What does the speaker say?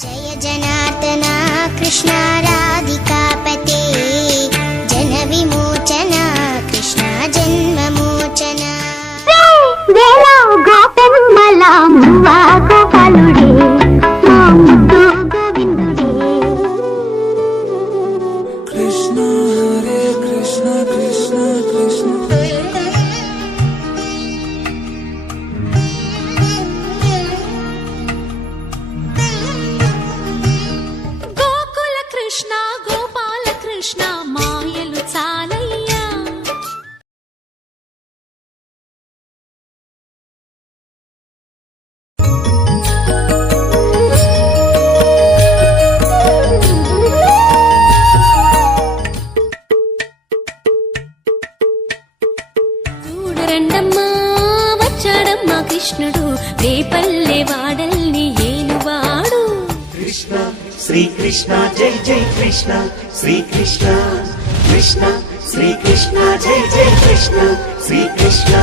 జయ జనార్దన కృష్ణ రాధికాపతే జన విమోచన కృష్ణ జన్మమోచన గోపెమ్మల మువ్వా గోపాలుడే కృష్ణ హరే కృష్ణ కృష్ణ కృష్ణ గోకుల కృష్ణ గోపాల కృష్ణ మాయలు చాలయ్యా చూడరండమ్మా వచ్చాడమ్మా కృష్ణుడు రేపల్లె వాడల్ని ఏలువాడు కృష్ణ శ్రీ కృష్ణ జై జై కృష్ణ శ్రీ కృష్ణ కృష్ణ శ్రీ కృష్ణ జై జై కృష్ణ శ్రీ కృష్ణ